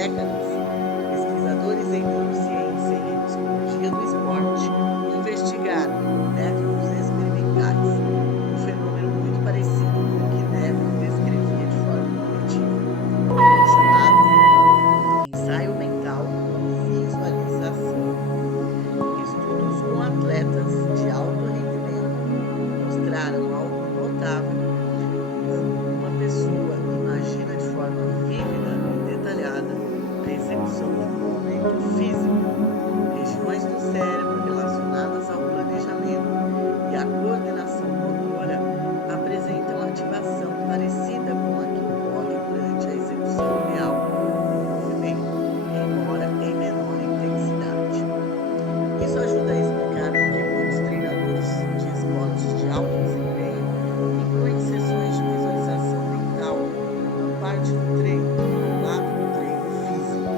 décadas, pesquisadores em neurociência e psicologia do esporte investigaram com métodos experimentais um fenômeno muito parecido com o que Neville descrevia de forma intuitiva, o chamado ensaio mental com visualização. Estudos com atletas de alto rendimento mostraram algo notável quando uma pessoa imagina de forma vívida e detalhada a execução de um movimento físico. Regiões do cérebro relacionadas ao planejamento e à coordenação motora apresentam ativação parecida com a que ocorre durante a execução real do movimento, embora em menor intensidade. Isso ajuda a explicar por que muitos treinadores de esportes de alto desempenho incluem sessões de visualização mental como parte do treino, ao lado do treino físico,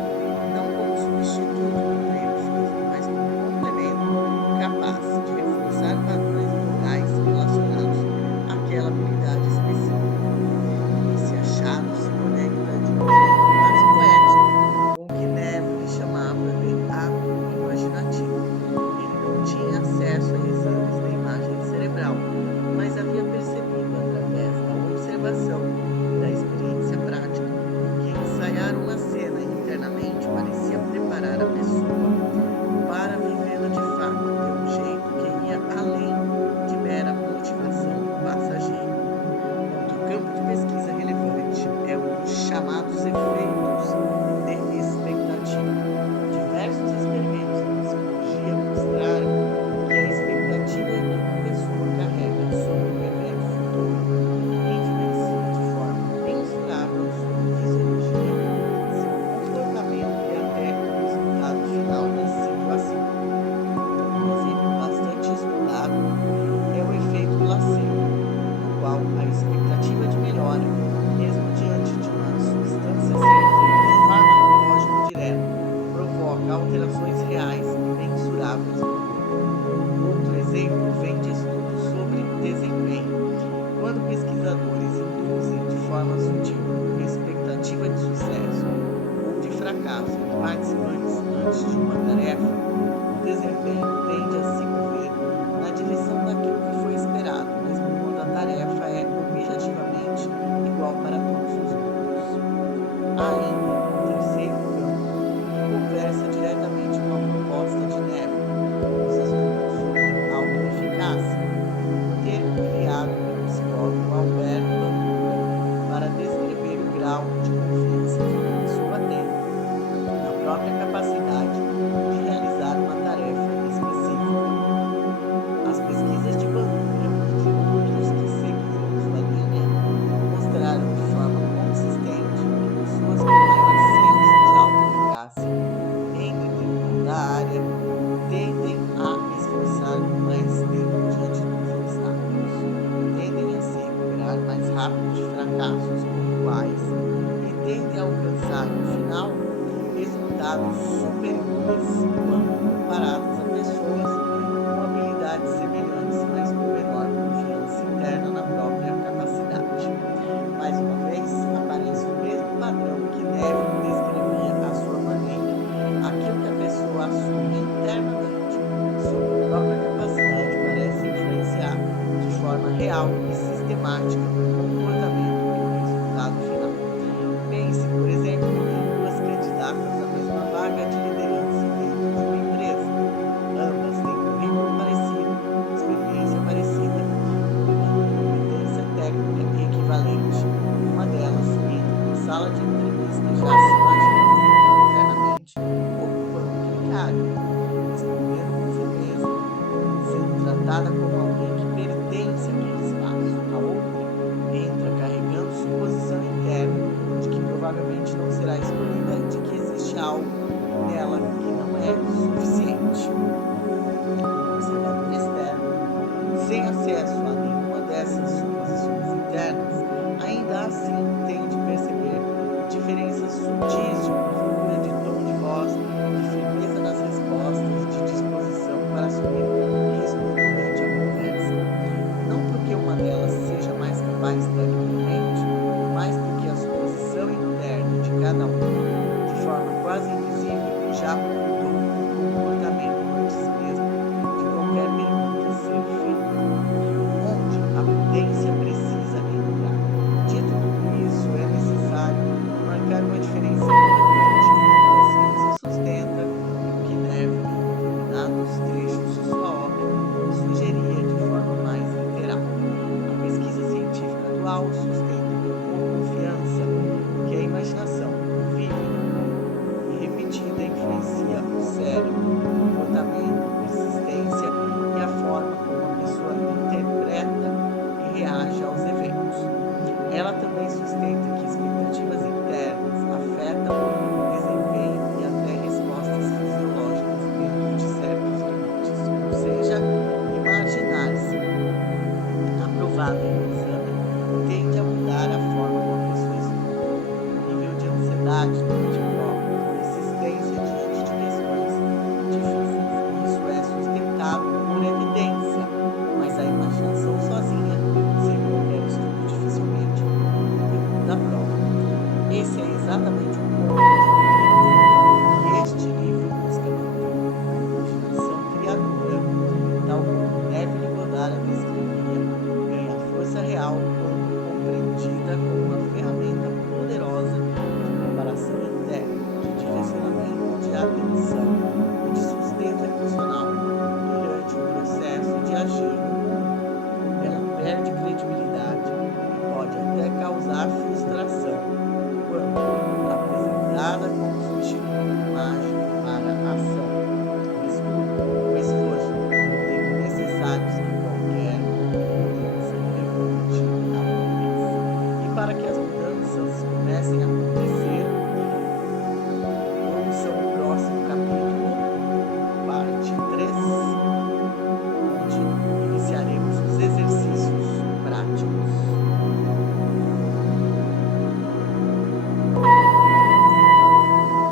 não como substituto do treino físico, mas como complemento capaz de reforçar padrões neurais relacionados àquela habilidade específica. Esse achado se conecta de um jeito quase poético com o que Neville chamava de ato imaginativo. Ele não tinha acesso a exames da imagem cerebral, mas havia percebido através da observação e da experiência prática que ensaiar uma cena internamente parecia preparar a pessoa para vivê-la de fato de um jeito que ia além de mera motivação passageira. Outro campo de pesquisa relevante é o dos chamados efeitos de expectativa. Diversos experimentos na psicologia mostraram que a expectativa que uma pessoa carrega sobre um evento futuro influencia de forma mensurável sua fisiologia, seu comportamento e até o resultado final da situação. Um exemplo bastante estudado é o efeito placebo, no qual a expectativa de melhora, mesmo diante de uma substância sem efeito farmacológico direto, provoca alterações reais e mensuráveis no corpo. Outro exemplo vem de estudos sobre desempenho. Quando pesquisadores induzem de forma sutil expectativa de sucesso ou de fracasso em participantes antes de uma tarefa, o desempenho tende a se mover na direção daquilo que foi esperado, mesmo quando a tarefa é objetivamente igual para todos os grupos. Há ainda um terceiro campo que conversa diretamente com a proposta de Neville, os estudos sobre autoeficácia, um termo criado pelo psicólogo Albert Bandura para descrever o grau de confiança que uma pessoa tem na própria capacidade de realizar uma tarefa específica. As pesquisas de Bandura e de outros que seguiram sua linha mostraram de forma consistente que pessoas com maior senso de autoeficácia em determinada área tendem a esforçar mais tempo diante dos obstáculos, tendem a se recuperar mais rápido de fracassos pontuais e tendem a alcançar, no final, resultados superiores quando comparados